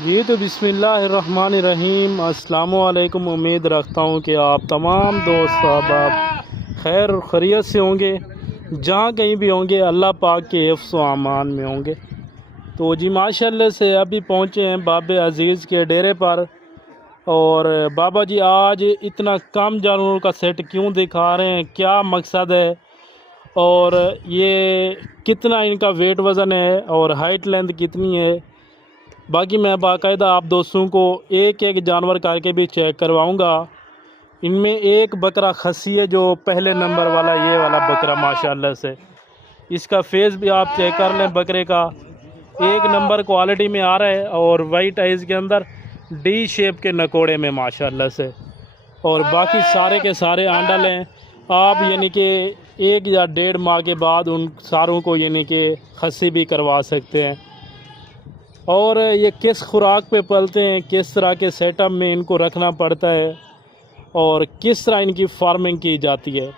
जी तो बिस्मिल्लाहिर्रहमानिर्रहीम अस्सलामु अलैकुम। उम्मीद रखता हूँ कि आप तमाम दोस्त आप खैर और खैरियत से होंगे, जहाँ कहीं भी होंगे अल्लाह पाक के हिफ्ज़ व अमान में होंगे। तो जी माशाल्लाह से अभी पहुँचे हैं बाबे अज़ीज़ के डेरे पर। और बाबा जी आज इतना कम जानवरों का सेट क्यों दिखा रहे हैं, क्या मकसद है और ये कितना इनका वेट वज़न है और हाइट लेंथ कितनी है। बाकी मैं बाकायदा आप दोस्तों को एक एक जानवर करके भी चेक करवाऊंगा। इनमें एक बकरा खस्सी है जो पहले नंबर वाला, ये वाला बकरा माशाल्लाह से, इसका फेस भी आप चेक कर लें। बकरे का एक नंबर क्वालिटी में आ रहा है और वाइट आइज़ के अंदर डी शेप के नकोड़े में माशाल्लाह से। और बाकी सारे के सारे आंडल हैं। आप यानी कि 1 या 1.5 माह के बाद उन सारों को यानी कि खस्सी भी करवा सकते हैं। और ये किस खुराक पे पलते हैं, किस तरह के सेटअप में इनको रखना पड़ता है और किस तरह इनकी फार्मिंग की जाती है।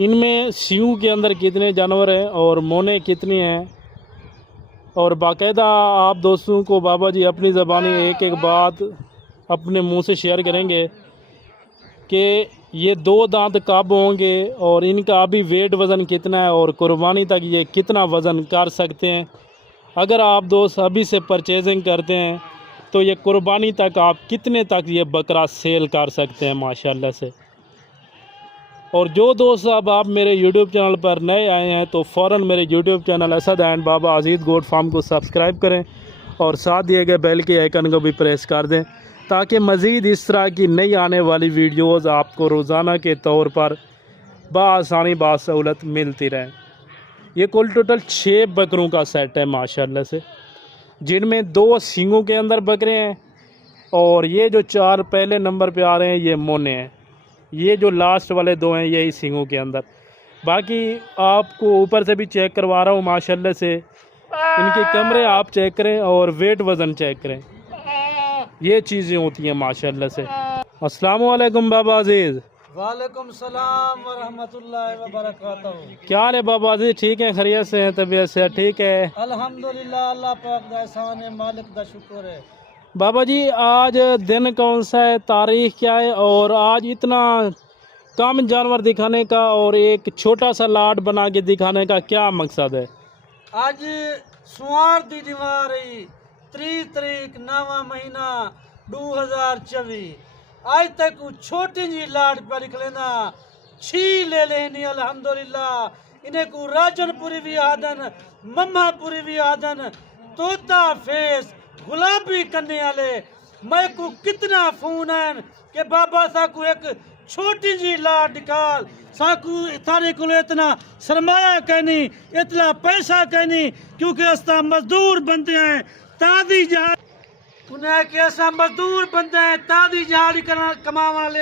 इनमें सींग के अंदर कितने जानवर हैं और मोने कितनी हैं, और बाकायदा आप दोस्तों को बाबा जी अपनी ज़बानी एक एक बात अपने मुंह से शेयर करेंगे कि ये 2 दांत कब होंगे और इनका अभी वेट वज़न कितना है और कुर्बानी तक ये कितना वज़न कर सकते हैं। अगर आप दोस्त अभी से परचेजिंग करते हैं तो ये कुर्बानी तक आप कितने तक ये बकरा सेल कर सकते हैं माशाल्लाह से। और जो दोस्त अब आप मेरे यूट्यूब चैनल पर नए आए हैं तो फ़ौरन मेरे YouTube channel Asad and Baba Aziz goat farm को सब्सक्राइब करें और साथ दिए गए बेल के आइकन को भी प्रेस कर दें ताकि मज़ीद इस तरह की नई आने वाली वीडियोज़ आपको रोज़ाना के तौर पर बआसानी बासहूलत मिलती रहें। ये कुल टोटल 6 बकरों का सेट है माशाल्लाह से, जिनमें 2 सींगों के अंदर बकरे हैं और ये जो 4 पहले नंबर पे आ रहे हैं ये मोने हैं। ये जो लास्ट वाले 2 हैं यही सींगों के अंदर। बाकी आपको ऊपर से भी चेक करवा रहा हूँ माशाल्लाह से। इनके कमरे आप चेक करें और वेट वज़न चेक करें, ये चीज़ें होती हैं माशाल्लाह से। अस्सलामु अलैकुम बाबा अज़ीज़। वालेकुम सलाम व रहमतुल्लाहि व बरकातहू। क्या हाल है बाबा जी, ठीक है, खैरियत से हैं, तबीयत से ठीक है? अल्हम्दुलिल्लाह, अल्लाह पाक दा एहसान है, मालिक दा शुक्र है। बाबा जी आज दिन कौन सा है, तारीख क्या है और आज इतना कम जानवर दिखाने का और एक छोटा सा लाट बना के दिखाने का क्या मकसद है? आज सुआर दी दिवारी 3 तारीख 9वां महीना 2024। आज तक वो छोटी जी लाट पर निकलेना 6 ले लेनी अल्हम्दुलिल्लाह। इन्हें को राजनपुरी भी आदन, मम्मापुरी भी आदन, तोता फेस, गुलाबी करने वाले। मैं को कितना फोन है कि बाबा साकू एक छोटी जी लाट निकाल, साकू थारे को इतना सरमाया कहनी, इतना पैसा कहनी, क्योंकि अस्ता मजदूर बनते हैं तादी जहाँ उन्हें के ऐसा मजदूर बनते हैं तादी जहाड़ी कमा वाले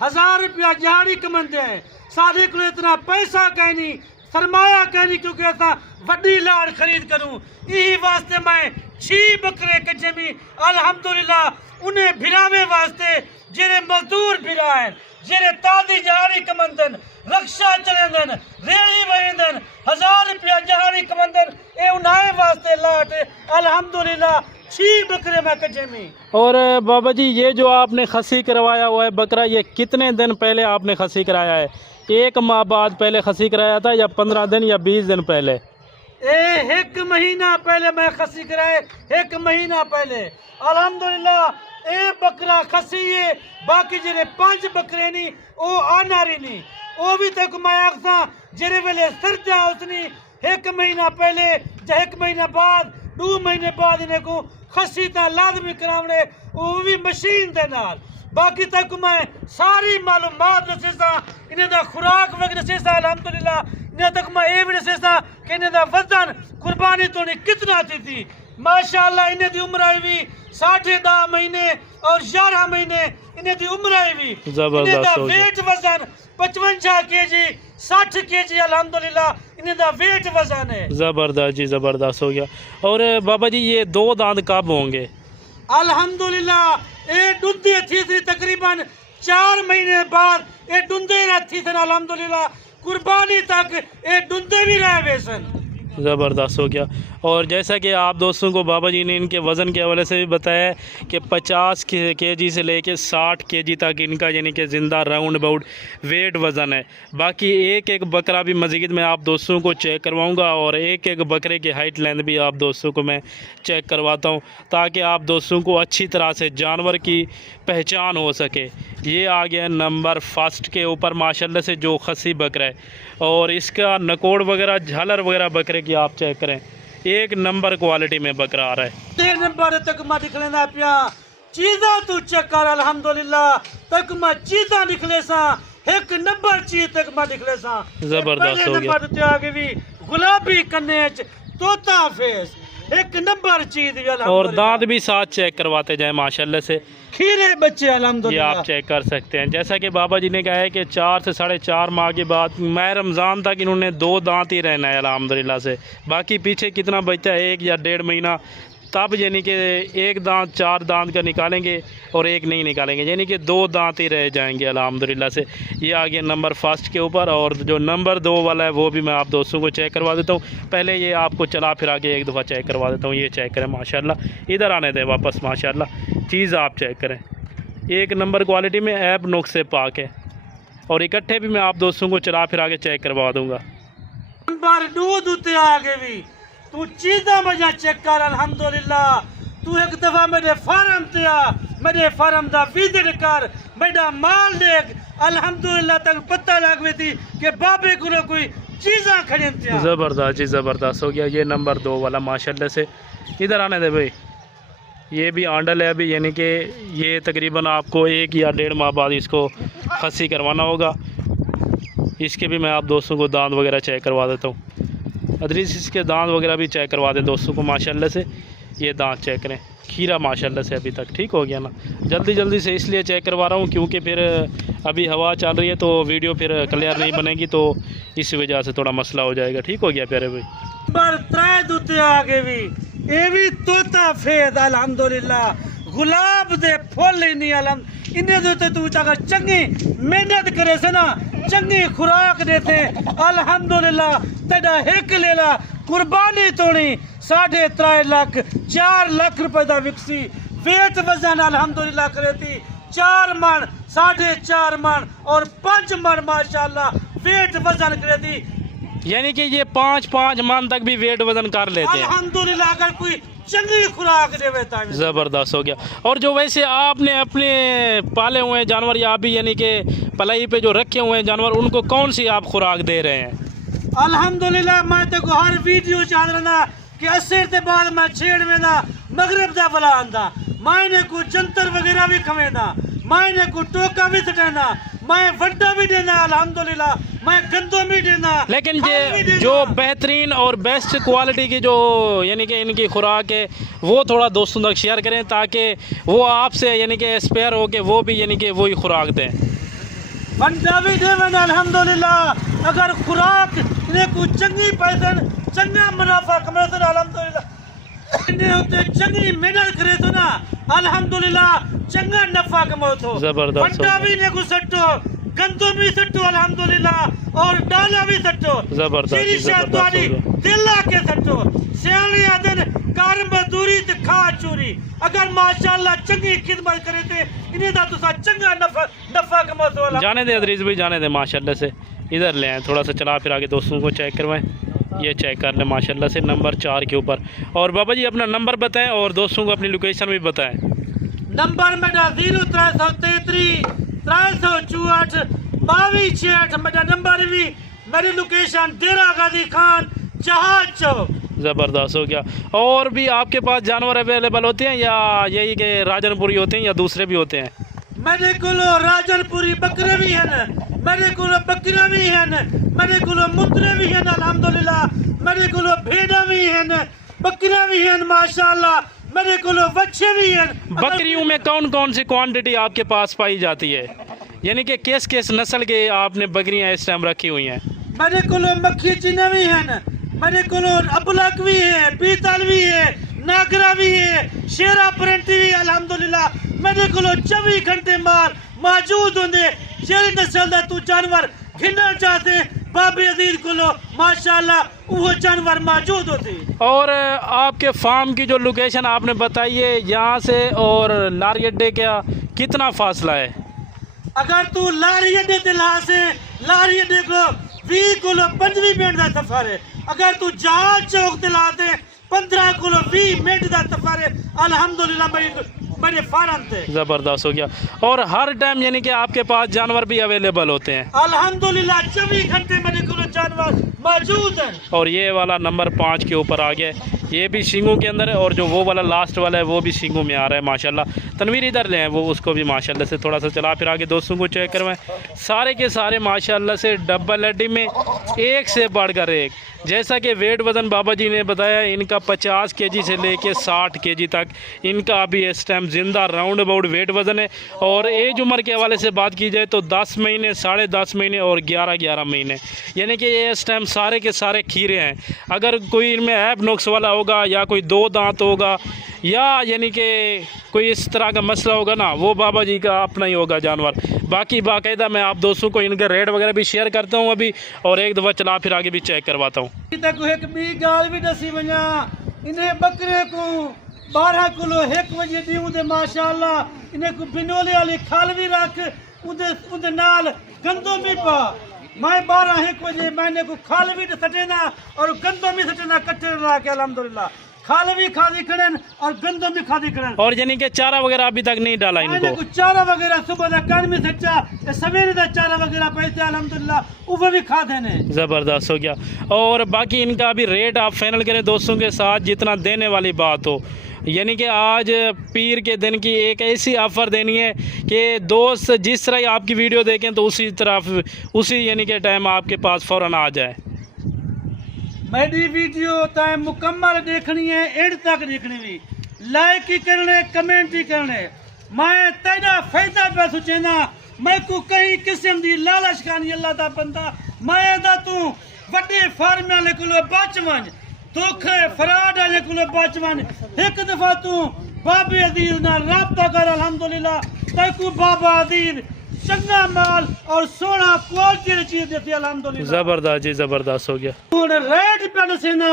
1000 रुपया जहाड़ी कमाते हैं। सादे को इतना पैसा कहनी, सरमाया कहनी, क्योंकि ऐसा वड्डी लाड़ खरीद करूं। यही वास्ते मैं 6 बकरे कच्चे भी अल्हम्दुलिल्लाह उन्हें भिरावे वास्ते जेरे मजदूर भिरा है, जेरे तादी जहाड़ी कमंदन, रक्षा चलेंदन, रेड़ी वहींदन, 1000 रुपया जहाड़ी कमंदन, ए उन्हें वास्ते लाट अल्हम्दुलिल्लाह 6 बकरे में कच्चे में। और बाबा जी ये जो आपने खसी करवाया हुआ है बकरा, ये कितने दिन पहले आपने खसी कराया है? 1 माह बाद पहले खसी कराया था या 15 दिन या 20 दिन पहले? 1 महीना पहले मैं खसी कराए, 1 महीना पहले अल्हम्दुलिल्लाह। ए बकरा खसी है, बाकी जेरे 5 बकरे नी ओ आनारी नी ओ भी तक मैं आखसा जेरे वेले सरजा उसनी 1 महीना पहले या 1 महीना बाद 2 महीने बाद इन्हें को खसी ता लाजमी करावने, वो भी मशीन दे नाल। बाकी तक मैं सारी मालूमात दसेसा, इन्हें दा खुराक वगैरह दसेसा अल्हम्दुलिल्लाह। इन्हें तक मैं ये भी दसेसा कि इन्हें दा वजन कुर्बानी तो नहीं कितना थी माशाअल्लाह। इन्हें दी उम्र आई भी 10.5 महीने और 11 महीने इन्हें दी उम्र आई भी। इन्हें दा वेट वजन 55 केजी 60 केजी अल्हम्दुलिल्लाह इन्हें दा वेट वजन है। ज़बरदस्त जी, ज़बरदस्त हो गया। और बाबा जी ये 2 दांत कब होंगे? अल्हम्दुलिल्लाह ये डुंदे थी तकरीबन 4 महीने बाद ये डुंदे रहती थे अल्हम्दुलिल्लाह। कुर्बानी तक ये डुंदे भी रहे बेसन। ज़बरदस्त हो गया। और जैसा कि आप दोस्तों को बाबा जी ने इनके वज़न के हवाले से भी बताया कि 50 केजी से लेके 60 केजी तक इनका यानी कि ज़िंदा राउंड अबाउट वेट वज़न है। बाकी एक एक बकरा भी मज़ीद मैं आप दोस्तों को चेक करवाऊंगा और एक एक बकरे की हाइट लेंथ भी आप दोस्तों को मैं चेक करवाता हूं, ताकि आप दोस्तों को अच्छी तरह से जानवर की पहचान हो सके। ये आ गया नंबर फर्स्ट के ऊपर माशाल्लाह से जो खसी बकरा है, और इसका नकोड़ वगैरह झालर वगैरह बकरे की आप चेक करें, एक नंबर क्वालिटी में बकरा आ रहा है। 3 नंबर तक मा निकलेना पिया चीज़ा तू चेक कर अल्हम्दुलिल्लाह तक मा चीज़ा निकले सा, एक नंबर चीज तक मा निकले सा। जबरदस्त हो गया। नंबर ते आगे भी गुलाबी कन्ने तोता फेस एक नंबर चीज भी और दांत भी साथ चेक करवाते जाए माशाल्लाह से, खीरे बच्चे ये अल्हम्दुलिल्लाह आप चेक कर सकते हैं। जैसा कि बाबा जी ने कहा है कि 4 से 4.5 माह के बाद माह रमज़ान तक इन्होंने 2 दांत ही रहना है अल्हम्दुलिल्लाह से। बाकी पीछे कितना बचता है 1 या 1.5 महीना, तब यानी कि 1 दांत 4 दांत का निकालेंगे और 1 नहीं निकालेंगे, यानी कि 2 दांत ही रह जाएंगे अल्हम्दुलिल्लाह से। ये आ गया नंबर फर्स्ट के ऊपर, और जो नंबर 2 वाला है वो भी मैं आप दोस्तों को चेक करवा देता हूँ। पहले ये आपको चला फिरा के एक दफ़ा चेक करवा देता हूँ। ये चेक करें माशाल्लाह, इधर आने दें वापस माशाल्लाह, चीज़ आप चेक करें, एक नंबर क्वालिटी में ऐप नुक्स से पाक है, और इकट्ठे भी मैं आप दोस्तों को चला फिरा के चेक करवा दूँगा। नंबर 2 दूते आगे भी तू चीज़ा मजा चेक कर अल्हम्दुलिल्लाह। तू एक दफा मेरे फार्म ते आ, मेरे फार्म दा विजिट कर, मेरा माल देख, अल्हम्दुलिल्लाह तक पता लग थी कि बाबे को कोई चीज़ा खड़ी थी। ज़बरदस्त जी, ज़बरदस्त हो गया। ये नंबर 2 वाला माशाल्लाह से, इधर आने दे भाई, ये भी आंडल है अभी, यानी कि ये तकरीबन आपको 1 या 1.5 माह बाद इसको खसी करवाना होगा। इसके भी मैं आप दोस्तों को दांत वगैरह चेक करवा देता हूँ। अदरीस इसके दांत वगैरह भी चेक करवा दें दोस्तों को माशाल्लाह से। ये दांत चेक करें, खीरा माशाल्लाह से अभी तक ठीक हो गया ना। जल्दी से इसलिए चेक करवा रहा हूँ क्योंकि फिर अभी हवा चल रही है तो वीडियो फिर क्लियर नहीं बनेगी, तो इस वजह से थोड़ा मसला हो जाएगा। ठीक हो गया प्यारे भाई। नंबर 3 दूते आगे भी ये भी तोता फेद अल्हम्दुलिल्लाह, गुलाब दे फुल ही नहीं अलम इन्हें देते तू अगर चंगी मेहनत करे से ना, चंगी खुराक देते अल्हम्दुलिल्लाह तेरा हिक लेला कुर्बानी तोड़ी 3.5 लाख 4 लाख रुपए दा विकसी वेट वजन अल्हम्दुलिल्लाह करेती 4 मन 4.5 मन और 5 मन माशाल्लाह वेट वजन करेती, यानी कि ये 5 मन तक भी वेट वजन कर लेते हैं अल्हम्दुलिल्लाह। अगर कोई चंगी खुराक देवे ताकि ज़बरदस्त हो गया। और जो वैसे आपने अपने पाले हुए हैं जानवर या अभी यानी कि पलाई पे जो रखे हुए हैं जानवर, उनको कौन सी आप खुराक दे रहे हैं? अल्हम्दुलिल्लाह मैं तो हर वीडियो चाह रहा कि असर के बाद मैं छेड़ में ना मगरब का बला आंदा, मैंने को जंतर वगैरह भी खवेना, मैंने को टोका भी सटेना, मैं वड्डा भी देना अल्हम्दुलिल्लाह, मैं गंदम भी देना। लेकिन ये जो बेहतरीन और बेस्ट क्वालिटी की जो यानी कि इनकी खुराक है वो थोड़ा दोस्तों तक शेयर करें, ताकि वो आपसे यानी कि एक्सपायर हो के वो भी यानी कि वही खुराक दें। वड्डा भी देवन अल्हम्दुलिल्लाह, अगर खुराक ने को चंगी पैसन चंगा मुनाफा कमे तो अल्हम्दुलिल्लाह, इन्हें होते चंगी मेहनत करे तो ना अल्हम्दुलिल्लाह चंगा नफा कमाओ तो। जबरदस्त वड्डा भी ने को सट्टो गंदो भी सट्टो अल्हम्दुलिल्लाह और डाला भी सट्टो जबरदस्त दिला के सट्टो सियाने आदन कार मजदूरी ते खा चोरी, अगर माशाल्लाह चंगी खिदमत करे थे इन्हें दा तो चंगा नफा कमाओ तो। जाने दे अदरीस भाई, जाने दे माशाल्लाह से, इधर ले आए थोड़ा सा चला फिरा के दोस्तों को चेक करवाएं। ये चेक कर लें माशाल्लाह से नंबर 4 के ऊपर। और बाबा जी अपना नंबर बताएं और दोस्तों को अपनी लोकेशन भी बताएं। नंबर मेरा 0333 364 2268 मेरा नंबर भी, मेरी लोकेशन डेरा गाजी खान जहाज चौक। ज़बरदस्त हो गया। और भी आपके पास जानवर अवेलेबल होते हैं या यही के राजनपुरी होते हैं या दूसरे भी होते हैं? मेरे को राजनपुरी बकरे भी हैं, मेरे को बकरा भी हैं, मेरे को मुद्रे भी हैं अल्हम्दुलिल्लाह, मेरे को भेड़ा भी हैं, बकरा भी हैं माशाल्लाह, मेरे को बच्चे भी हैं। बकरियों में कौन कौन सी क्वांटिटी आपके पास पाई जाती है, यानी कि किस नस्ल के आपने बकरियां इस टाइम रखी हुई हैं? मेरे को मक्खी चीना भी हैं, मेरे को अबलक भी है, पीतल भी है, नागरा भी है, शेरा परंटी भी अल्हम्दुलिल्लाह, मेरे को 24 घंटे मार मौजूद होंगे। जेरी नस्ल का तू जानवर घिना चाहते बाबे अजीज को माशाल्लाह वो जानवर मौजूद होते। और आपके फार्म की जो लोकेशन आपने बताई है यहाँ से और लारी अड्डे का कितना फासला है? अगर तू लारी अड्डे ते ला से लारी अड्डे को 20 किलो 25 मिनट का सफर है। अगर तू जहाज चौक ते ला दे 15 किलो 20 मिनट का सफर है। अल्हम्दुलिल्लाह बड़े फारम थे। ज़बरदस्त हो गया। और हर टाइम यानी कि आपके पास जानवर भी अवेलेबल होते हैं? अल्हम्दुलिल्लाह 24 घंटे मेरे को जानवर मौजूद हैं। और ये वाला नंबर 5 के ऊपर आ गया, ये भी सींगों के अंदर है और जो वो वाला लास्ट वाला है वो भी सींगों में आ रहा है माशाल्लाह। तनवीर इधर ले हैं वो, उसको भी माशाल्लाह से थोड़ा सा चला फिर आगे दोस्तों को चेक करवाएं। सारे के सारे माशाल्लाह से डबल हड्डी में एक से बढ़कर एक। जैसा कि वेट वज़न बाबा जी ने बताया इनका 50 केजी से लेके 60 केजी तक इनका अभी इस टाइम ज़िंदा राउंड अबाउट वेट वज़न है। और एज उम्र के हवाले से बात की जाए तो 10 महीने, 10.5 महीने और 11 महीने, यानी कि ये इस टाइम सारे के सारे खीरे हैं। अगर कोई इनमें ऐप नुक्स वाला होगा या कोई 2 दांत होगा या यानी कि कोई इस तरह का मसला होगा ना, वो बाबा जी का अपना ही होगा जानवर। बाकी बाकायदा मैं आप दोस्तों को इनके रेट वगैरह भी शेयर करता हूँ अभी, और एक दफ़ा चला फिर आगे भी चेक करवाता हूँ। एक बी गाल भी दसी वञा, इन्हें बकरे को 12 किलो 1 बजे ॾियूं ते माशाल्लाह इन्हें को बिनोले वाली खाल भी रख, उदे नाल गंदो भी पा। मैं 12-1 बजे मैंने को खाल भी सटेना और गंदो भी सटेना कट्ठे ला के अल्हम्दुलिल्लाह खाल भी खादी खड़न और गंदो भी खादी खड़न। और यानी कि चारा वगैरह अभी तक नहीं डाला इनको? चारा वगैरह सुबह का कान में सच्चा सवेरे का चारा वगैरह पैसे अल्हम्दुलिल्लाह वो भी खा देने। ज़बरदस्त हो गया। और बाकी इनका अभी रेट आप फाइनल करें दोस्तों के साथ जितना देने वाली बात हो, यानी कि आज पीर के दिन की एक ऐसी ऑफ़र देनी है कि दोस्त जिस तरह ही आपकी वीडियो देखें तो उसी तरह उसी यानी कि टाइम आपके पास फ़ौरन आ जाए। मेरी वीडियो तय मुकम्मल देखनी है, एंड तक देखनी भी, लाइक ही करने, कमेंट ही करने। मैं तेरा फायदा पे सोचना, मैं को कहीं किस्म दी लालच खानी अल्लाह दा बंदा। मैं दा तू बड़े फार्म वाले को बच वन, धोखे फराड वाले को बच वन। एक दफा तू बाबे अजीज नाल राब्ता कर अल्हम्दुलिल्लाह तैको बाबा अजीज चंगा माल और सोना क्वालिटी चीज देती अल्हम्दुलिल्लाह। जबरदस्त जी, जबरदस्त हो गया। रेट पे देना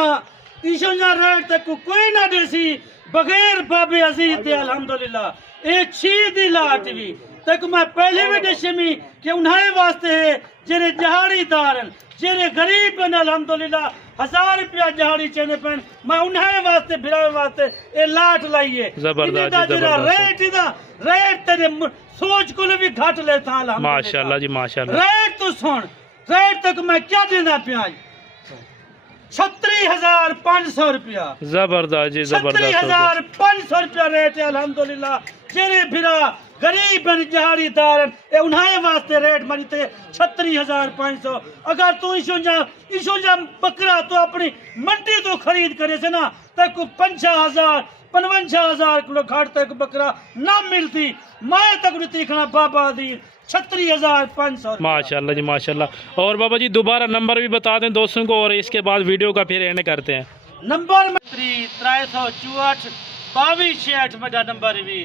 ईशों रेट तक कोई ना देसी बगैर बाबे अजीज दे अल्हम्दुलिल्लाह। ए छी दी लाट भी तक मैं पहले भी देशे में कि उन्हें वास्ते है जेरे जहाड़ीदार जेरे गरीब हैं अल्हम्दुलिल्लाह 1000 रुपया जहाड़ी चने पेन मैं उन्हें वास्ते भिड़ा वास्ते ए लाट लाइए। जबरदस्त रेट तेरे सोच को भी घट लेता अल्हम्दुलिल्लाह। माशाल्लाह जी माशाल्लाह। रेट तो सुन, रेट तक मैं क्या देना प्याज 36,500 रुपया। जबरदस्त जी, जबरदस्त। 36,500 रुपया रेट है अल्हम्दुलिल्लाह। जेरे भिड़ा गरीब जहाड़ीदार ए उन्हें वास्ते रेट मरते 36,500। अगर तू इशो बकरा तो अपनी मंडी तो खरीद करे से ना तक 50,000 55,000 किलो घाट तक बकरा ना मिलती। मैं तक देखना बाबा दी 36,500। माशाल्लाह जी माशाल्लाह। और बाबा जी दोबारा नंबर भी बता दें दोस्तों को और इसके बाद वीडियो का फिर एंड करते हैं। नंबर 364 2268 मेरा नंबर भी।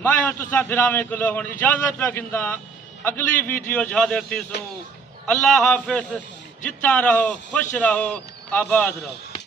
मैं हूँ तुसा बिरामे को हूँ इजाजत रखा, अगली वीडियो झादर थी सू। अल्लाह हाफिज, जितना रहो खुश रहो आबाद रहो।